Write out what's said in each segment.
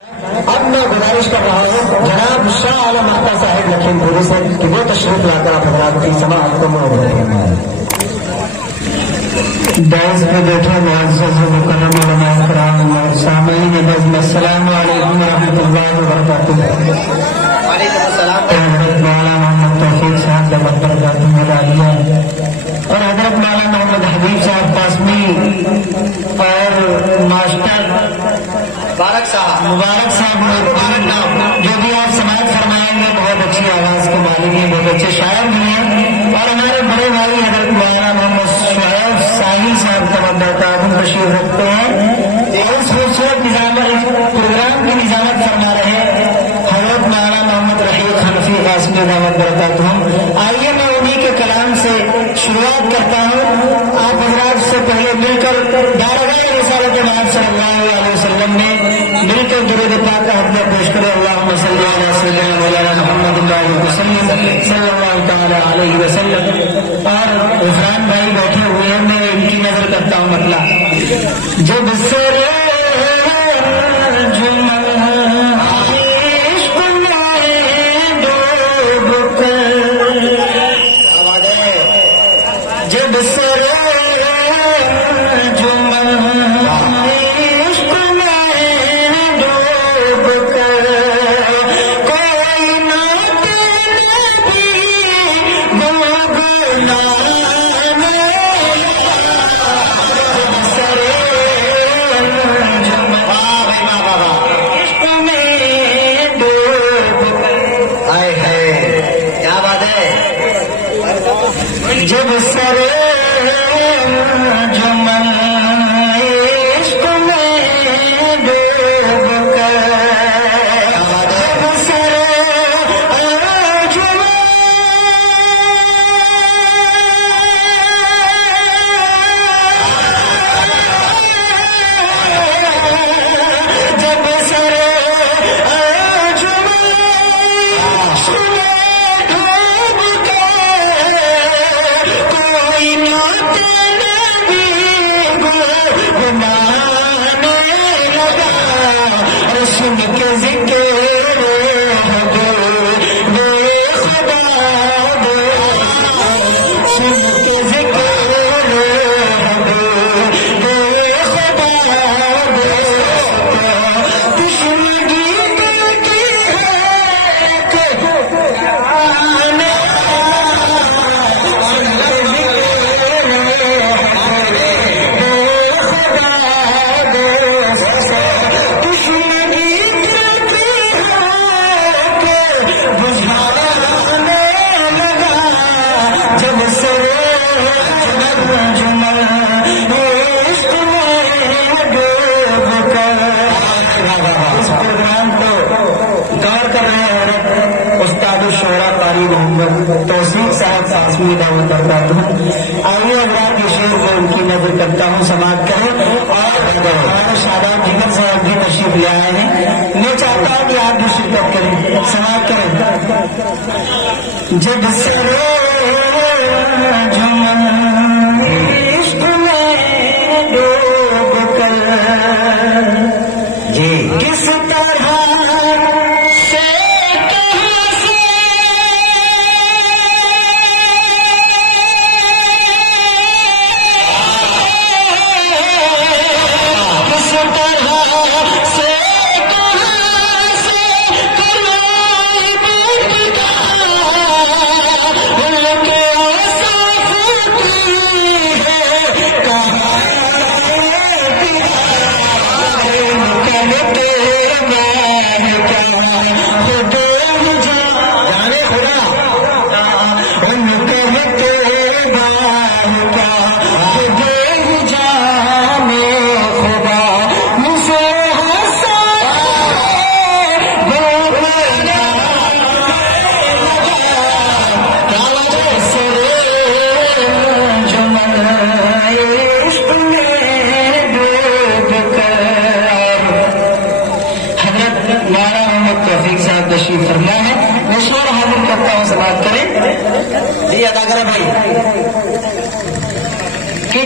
اب میں گزارش کر رہا ہوں جناب شاہ عالم مہتا صاحب لکھیم پوری سے کہ وہ تشریف لا کر آپ حضرات کی سماعت کو معروف فرمائیں۔ دائز پہ بیٹھے معزز و مکرم علماء کرام اور سامعین نظم، السلام علیکم ورحمۃ اللہ وبرکاتہ۔ وعلیکم السلام۔ حضرت مولانا محمد توفیق صاحب دامت برکاتہ العالیہ اور حضرت مولانا محمد حبیب صاحب قاسمی اور ماسٹر مبارک صاحب جو بھی آپ سماعت فرمائیں گے، بہت اچھی آواز کے مالک ہیں، بہت اچھے شاعر بھی ہیں، اور ہمارے بڑے بھائی حضرت مولانا محمد شعیب ساحل صاحب تمام تشریف رکھتے ہیں اور اس خوبصورت پروگرام کی نظامت فرما رہے حضرت مولانا محمد رحیق حنفی قاسمی دامت برکاتہ۔ آئیے میں انہیں کے کلام سے شروعات کرتا ہوں۔ آپ حضرات سے پہلے مل کر بارگاہ رسالت محمد صلی اللہ علیہ وسلم میں مل کر درود پاک کا حمدہ پیش کرے، اللہم صلی علی سیدنا مولانا محمد صلی اللہ تعالی علیہ وسلم۔ اور عفران بھائی بیٹھے ہوئے ہیں، میں ان کی نظر کرتا ہوں مطلب جب سے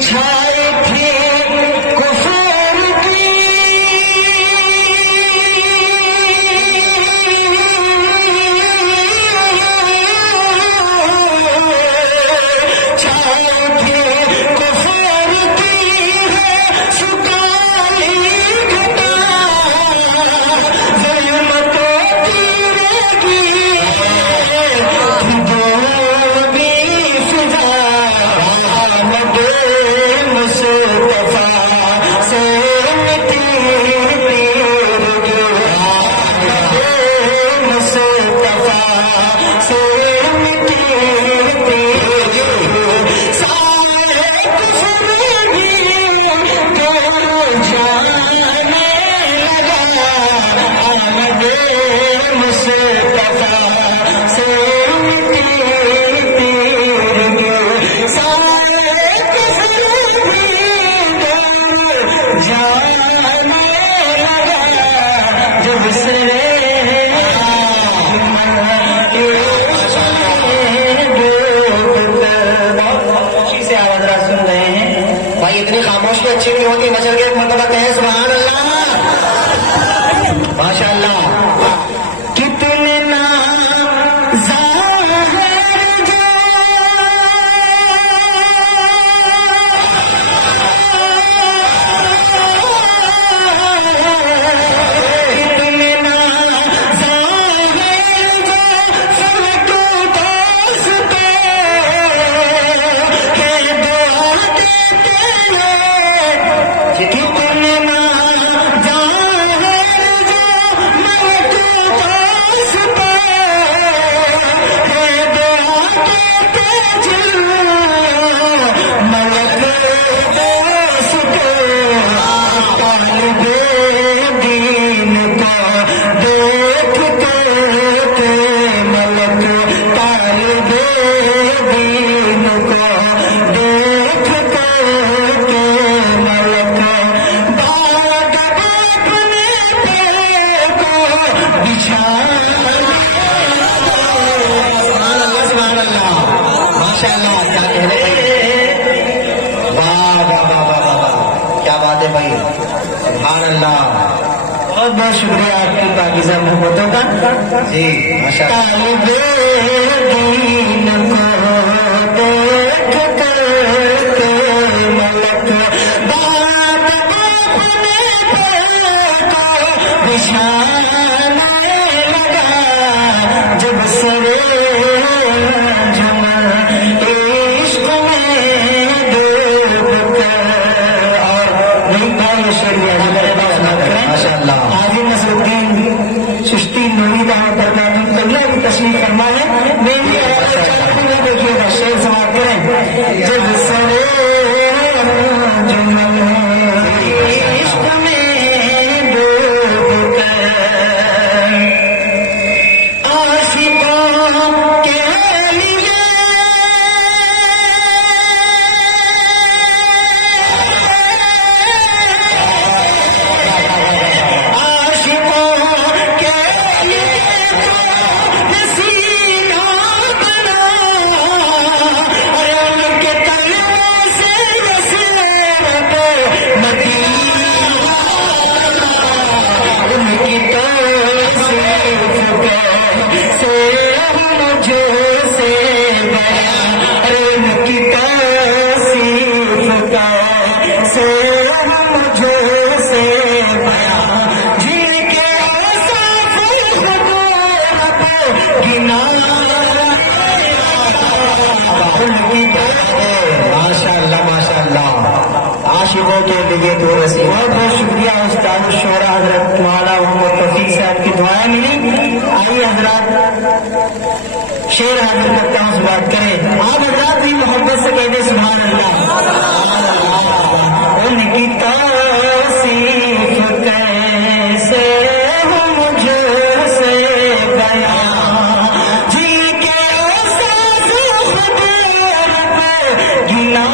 چھائے تھے کفر کی اتنی خاموشی اچھی نہیں ہوتی، مچل کے ایک مرتبہ کہیں سبحان اللہ، ماشاء اللہ. کتنے بہت شکریہ آپ کی پاکیزہ محبتوں کا. جی ماشاء جب سرے عشق میں ڈوب کر. اور نہیں بھائی ماشاء اللہ حاجی نصر الدین چشتی نوری دعوت برکاتہ قبلہ کی تشریف فرما ہے. میری دیکھیے گا شعر سماعت کریں. جب سرے عشق میں ڈوب کر عاشقوں کے لیے عاشقوں کے لیے دو رسی. بہت بہت شکریہ استاد الشعراء حضرت مولانا محمد توفیق صاحب کی دعائیں ملی. آئیے حضرات شعر حاضر کرتا ہوں، بات کریں. آپ حضرات بھی محبت سے کہتے سبحان اللہ. ان کی توصیف کیسے ہو مجھ سے بیان، جی کے گنا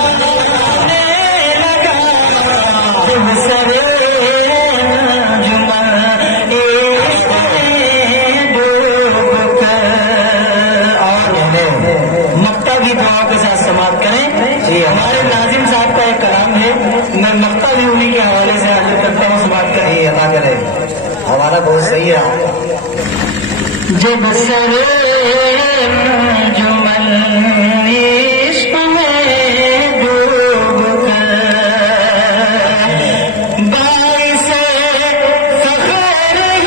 ہمارے ناظم صاحب کا ایک کلام ہے، میں مکتا بھی انہیں کے حوالے سے حاضر کرتا ہوں. بات کریں ادا کریں، ہمارا بہت صحیح ہے. جب سرے جمل عشق میں ڈوب کر باعث فخر ہے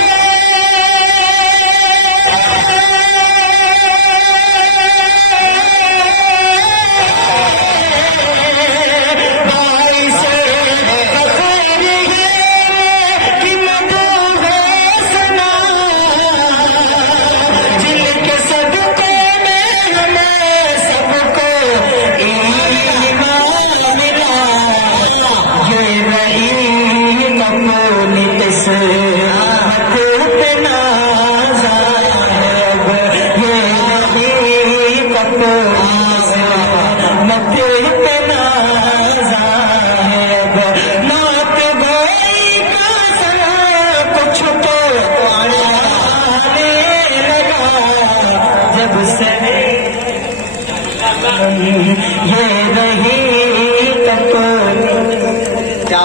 جل کے صدقے میں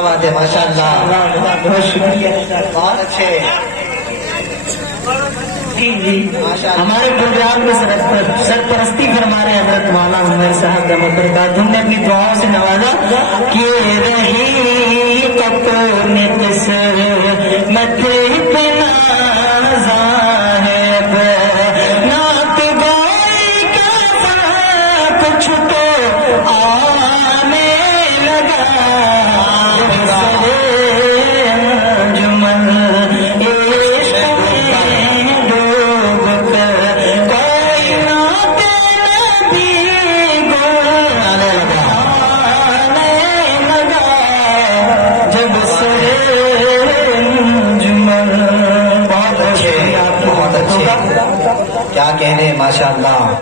کیا بات ہے، ماشاء اللہ، بہت شکریہ۔ بہت اچھے، ہمارے پروگرام میں سرپرستی فرما رہے حضرت مولانا عمر صاحب دامت برکاتہ نے اپنی دعاؤں سے نوازا کہ رہی قطنت قسمت پہ نازاہب نعت گوئی کا کچھ تو آنے لگا کیا کہنے، ماشاء اللہ۔